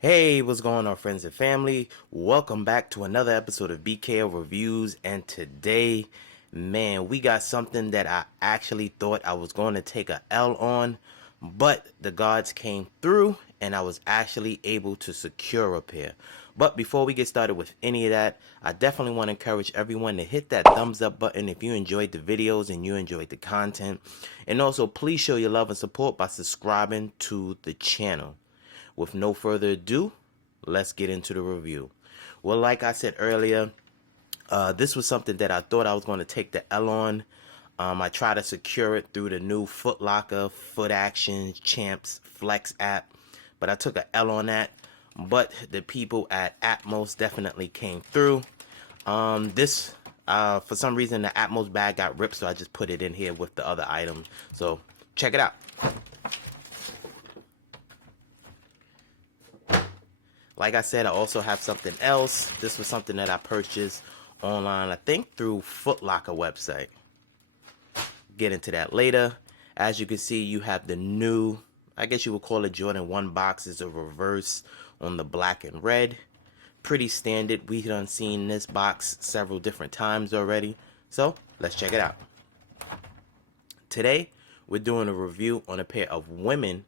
Hey, what's going on, friends and family? Welcome back to another episode of BKO Reviews. And today, man, we got something that I actually thought I was going to take a L on, but the gods came through and I was actually able to secure a pair. But before we get started with any of that, I definitely want to encourage everyone to hit that thumbs up button if you enjoyed the videos and you enjoyed the content. And also, please show your love and support by subscribing to the channel. With no further ado, let's get into the review. Well, like I said earlier, this was something that I thought I was going to take the L on. I tried to secure it through the new Foot Locker, Foot Action, Champs, Flex app, but I took an L on that. But the people at Atmos definitely came through. For some reason, the Atmos bag got ripped, so I just put it in here with the other items. So check it out. Like I said, I also have something else. This was something that I purchased online, I think through Foot Locker website. Get into that later. As you can see, you have the new, I guess you would call it Jordan 1 box. It's a reverse on the black and red. Pretty standard. We done seen this box several different times already. So let's check it out. Today, we're doing a review on a pair of women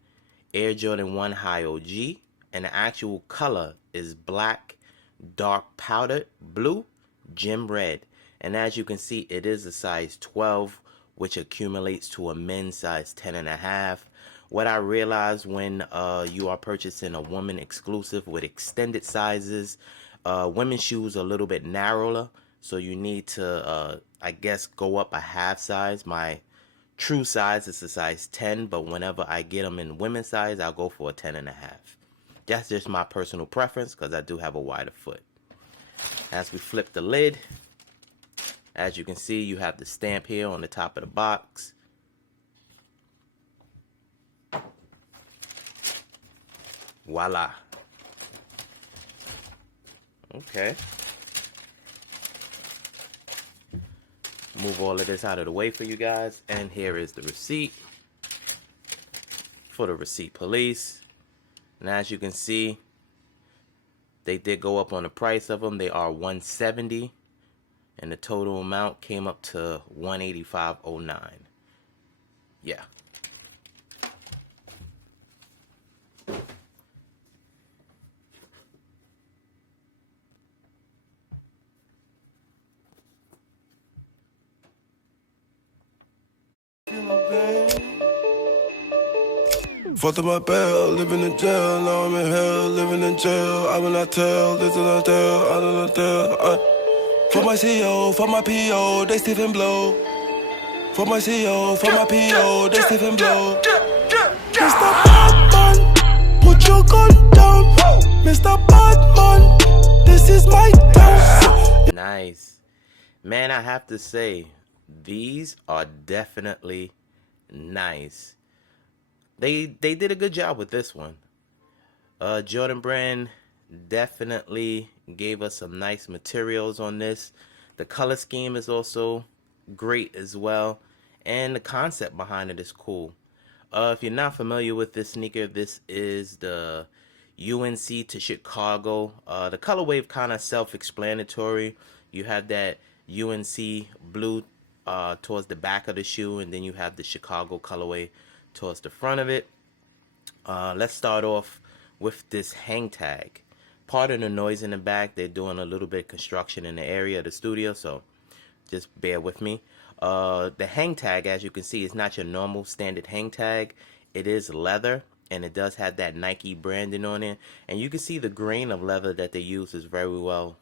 Air Jordan 1 High OG. And the actual color is black, dark powdered blue, gem red. And as you can see, it is a size 12, which accumulates to a men's size 10.5. What I realized when you are purchasing a woman exclusive with extended sizes, women's shoes are a little bit narrower, so you need to, I guess, go up a half size. My true size is a size 10, but whenever I get them in women's size, I'll go for a 10.5. That's just my personal preference because I do have a wider foot. As we flip the lid, as you can see, you have the stamp here on the top of the box. Voila. Okay. Move all of this out of the way for you guys. And here is the receipt for the receipt police. And as you can see, they did go up on the price of them. They are $170, and the total amount came up to $185.09. Yeah. Fucked up my bell, living in jail, now I'm in hell, living in jail. I will not tell, this is not tell, I do not tell. For my CEO, for my PO, they stiff and blow. For my CEO, for my PO, they stiff and blow. Mr. Batman, put your gun down. Mr. Batman, this is my town. Nice. Man, I have to say, these are definitely nice. They did a good job with this one. Jordan Brand definitely gave us some nice materials on this. The color scheme is also great as well, and the concept behind it is cool. If you're not familiar with this sneaker, this is the UNC to Chicago. The colorway kind of self-explanatory. You have that UNC blue towards the back of the shoe, and then you have the Chicago colorway towards the front of it. Let's start off with this hang tag. Pardon the noise in the back. They're doing a little bit of construction in the area of the studio, so just bear with me. The hang tag, as you can see, is not your normal standard hang tag. It is leather, and it does have that Nike branding on it. And you can see the grain of leather that they use is very well.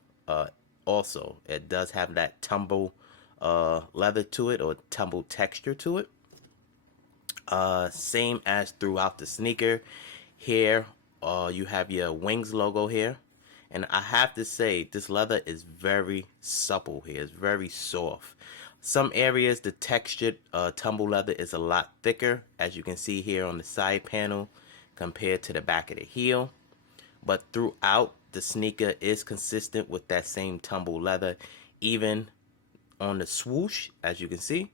Also, it does have that tumble leather to it, or tumble texture to it. Same as throughout the sneaker. Here, you have your Wings logo here. And I have to say, this leather is very supple here. It's very soft. Some areas, the textured tumble leather is a lot thicker, as you can see here on the side panel, compared to the back of the heel. But throughout, the sneaker is consistent with that same tumble leather, even on the swoosh, as you can see.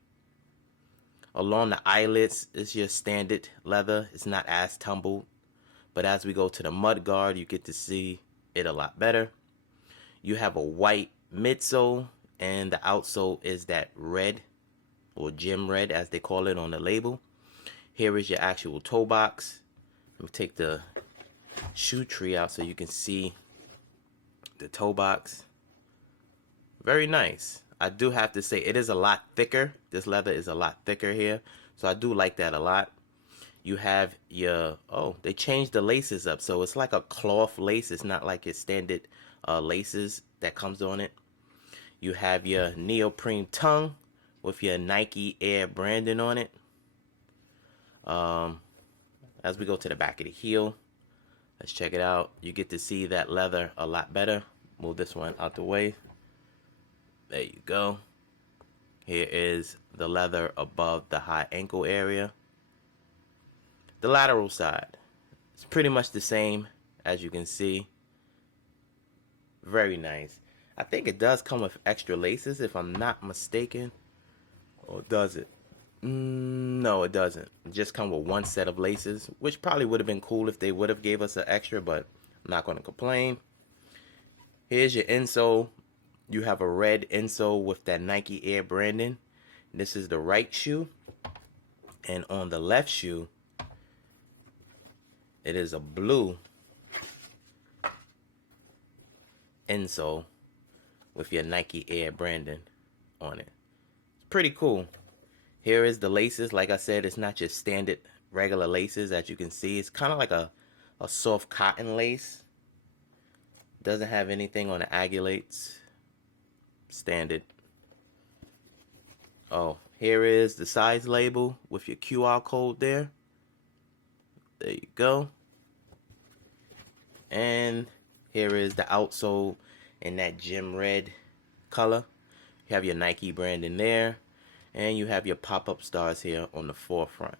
Along the eyelets, it's your standard leather. It's not as tumbled. But as we go to the mud guard, you get to see it a lot better. You have a white midsole, and the outsole is that red, or gem red as they call it on the label. Here is your actual toe box. Let me take the shoe tree out so you can see the toe box. Very nice. I do have to say it is a lot thicker. This leather is a lot thicker here, so I do like that a lot. You have your, oh, they changed the laces up, so it's like a cloth lace. It's not like your standard laces that comes on it. You have your neoprene tongue with your Nike Air branding on it. As we go to the back of the heel, let's check it out. You get to see that leather a lot better. Move this one out the way. There you go. Here is the leather above the high ankle area. The lateral side, it's pretty much the same as you can see. Very nice. I think it does come with extra laces if I'm not mistaken. Or does it? No, it doesn't. It just comes with one set of laces, which probably would have been cool if they would have gave us an extra, but I'm not going to complain. Here's your insole. You have a red insole with that Nike Air branding. This is the right shoe. And on the left shoe, it is a blue insole with your Nike Air branding on it. It's pretty cool. Here is the laces. Like I said, it's not just standard regular laces. As you can see, it's kind of like a soft cotton lace. Doesn't have anything on the agulates. Standard. Oh, here is the size label with your QR code there. There you go. And here is the outsole in that gem red color. You have your Nike brand in there. And you have your pop-up stars here on the forefront.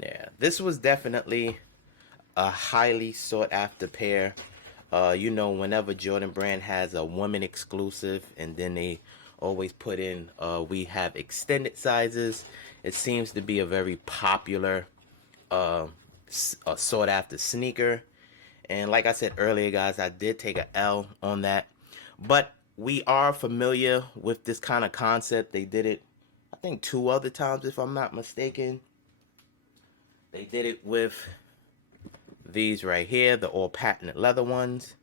Yeah, this was definitely a highly sought after pair. You know, whenever Jordan Brand has a woman exclusive and then they always put in, we have extended sizes. It seems to be a very popular, sought after sneaker. And like I said earlier, guys, I did take a L on that. But we are familiar with this kind of concept. They did it, I think, 2 other times, if I'm not mistaken. They did it with these right here, the all patented leather ones.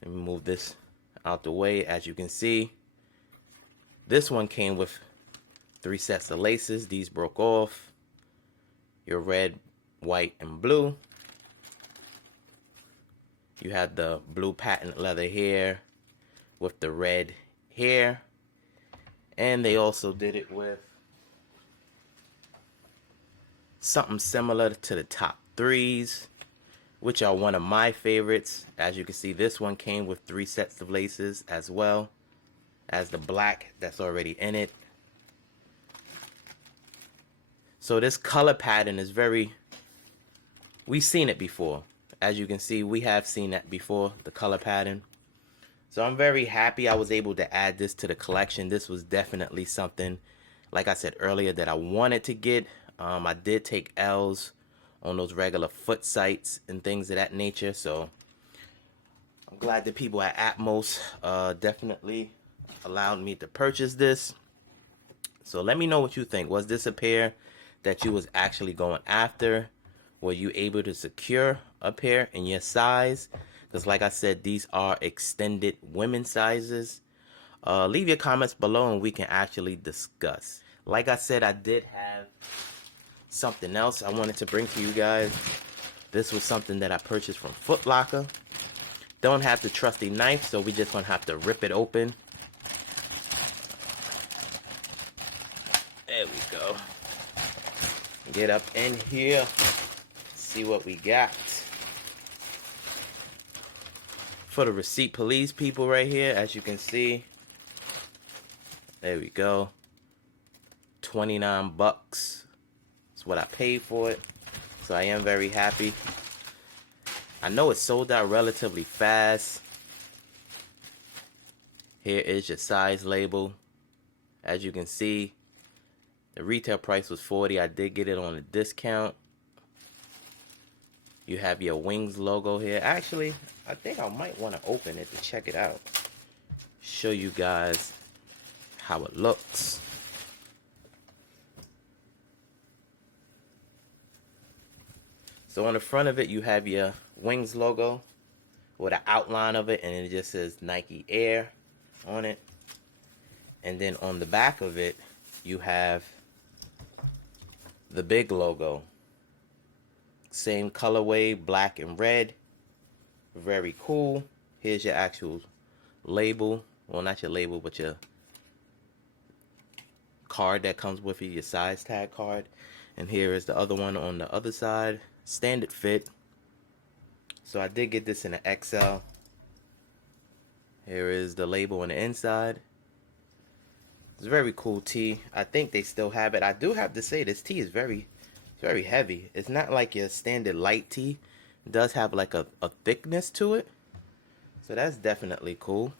Let me move this out the way. As you can see, this one came with 3 sets of laces. These broke off. Your red, white, and blue. You have the blue patent leather here with the red here. And they also did it with something similar to the top 3s, which are one of my favorites. As you can see, this one came with 3 sets of laces as well as the black that's already in it. So this color pattern is very, we've seen it before. As you can see, we have seen that before, the color pattern. So I'm very happy I was able to add this to the collection. This was definitely something, like I said earlier, that I wanted to get. I did take L's on those regular foot sites and things of that nature. So I'm glad the people at Atmos definitely allowed me to purchase this. So let me know what you think. Was this a pair that you was actually going after? Were you able to secure a pair in your size? Because like I said, these are extended women's sizes. Leave your comments below and we can actually discuss. Like I said, I did have something else I wanted to bring to you guys. This was something that I purchased from Foot Locker. Don't have the trusty knife, so we just gonna have to rip it open. There we go. Get up in here. See what we got. For the receipt police people right here, as you can see. There we go. 29 bucks. That's what I paid for it. So I am very happy. I know it sold out relatively fast. Here is your size label. As you can see, the retail price was $40. I did get it on a discount. You have your Wings logo here. Actually, I think I might want to open it to check it out. Show you guys how it looks. So on the front of it, you have your Wings logo with an outline of it, and it just says Nike Air on it. And then on the back of it, you have the big logo. Same colorway, black and red. Very cool. Here's your actual label. Well, not your label, but your card that comes with it, your size tag card. And here is the other one on the other side. Standard fit. So I did get this in an XL. Here is the label on the inside. It's a very cool tee. I think they still have it. I do have to say this tee is very heavy. It's not like your standard light tee. It does have like a thickness to it. So that's definitely cool.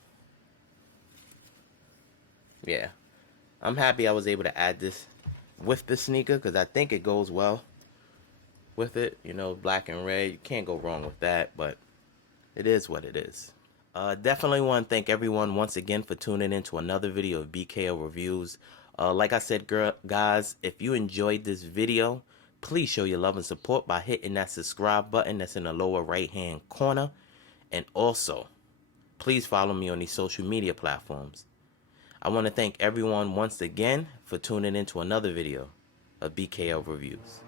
Yeah. I'm happy I was able to add this with the sneaker because I think it goes well with it. You know, black and red. You can't go wrong with that, but it is what it is. Definitely want to thank everyone once again for tuning in to another video of BKO Reviews. Like I said, guys, if you enjoyed this video, please show your love and support by hitting that subscribe button that's in the lower right hand corner. And also, please follow me on these social media platforms. I want to thank everyone once again for tuning in to another video of BKO Reviews.